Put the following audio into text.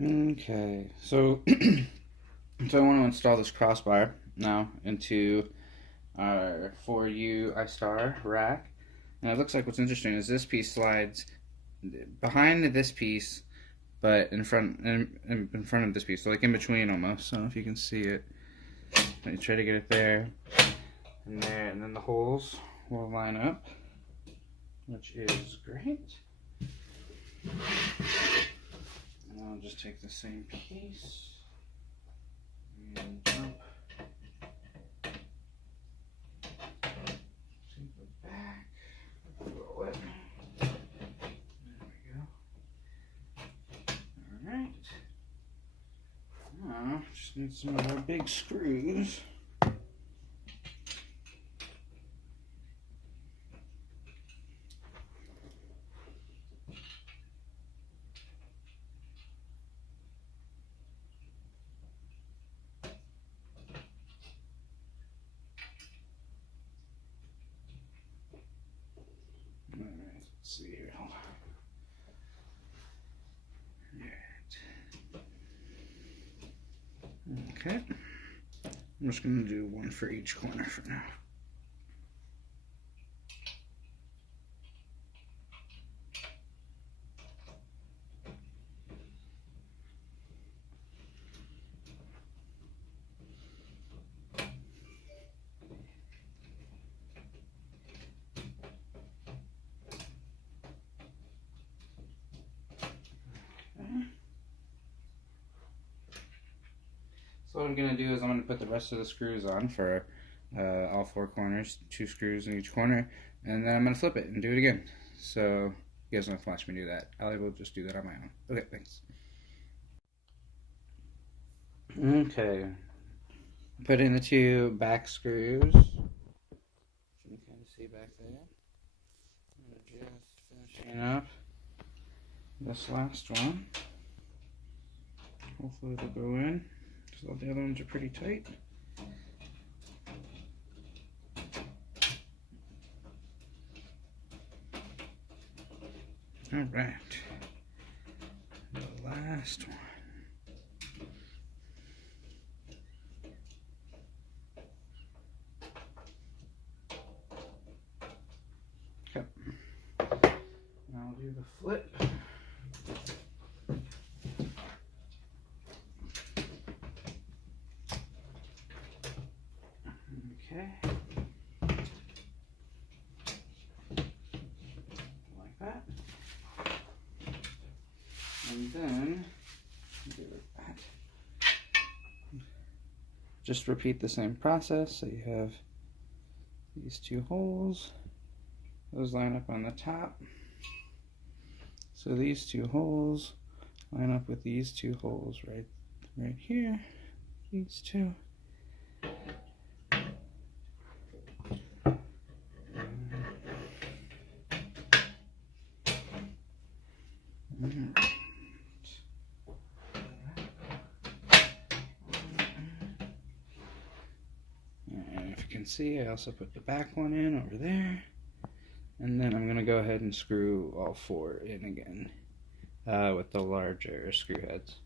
Okay, so so I want to install this crossbar now into our 4U iStar rack. And it looks like what's interesting is this piece slides behind this piece, but in front of this piece, so like in between almost. So if you can see it, let me try to get it there and there, and then the holes will line up, which is great. And I'll just take the same piece and jump to the back, roll it. There we go. Alright. Now, just need some of our big screws. Alright, let's see here. Hold on. Alright. Okay. I'm just going to do one for each corner for now. So what I'm going to do is I'm going to put the rest of the screws on for all four corners, 2 screws in each corner, and then I'm going to flip it and do it again. So you guys don't have to watch me do that. I will just do that on my own. Okay, thanks. Okay, put in the 2 back screws. You can kind of see back there. I'm just finishing up this last one. Hopefully it'll go in. All the other ones are pretty tight. All right, the last one. Okay, now I'll do the flip. Okay, like that, and then do that. Just repeat the same process. So you have these 2 holes; those line up on the top. So these 2 holes line up with these 2 holes right here. These 2. And if you can see, I also put the back one in over there, and then I'm going to go ahead and screw all 4 in again with the larger screw heads.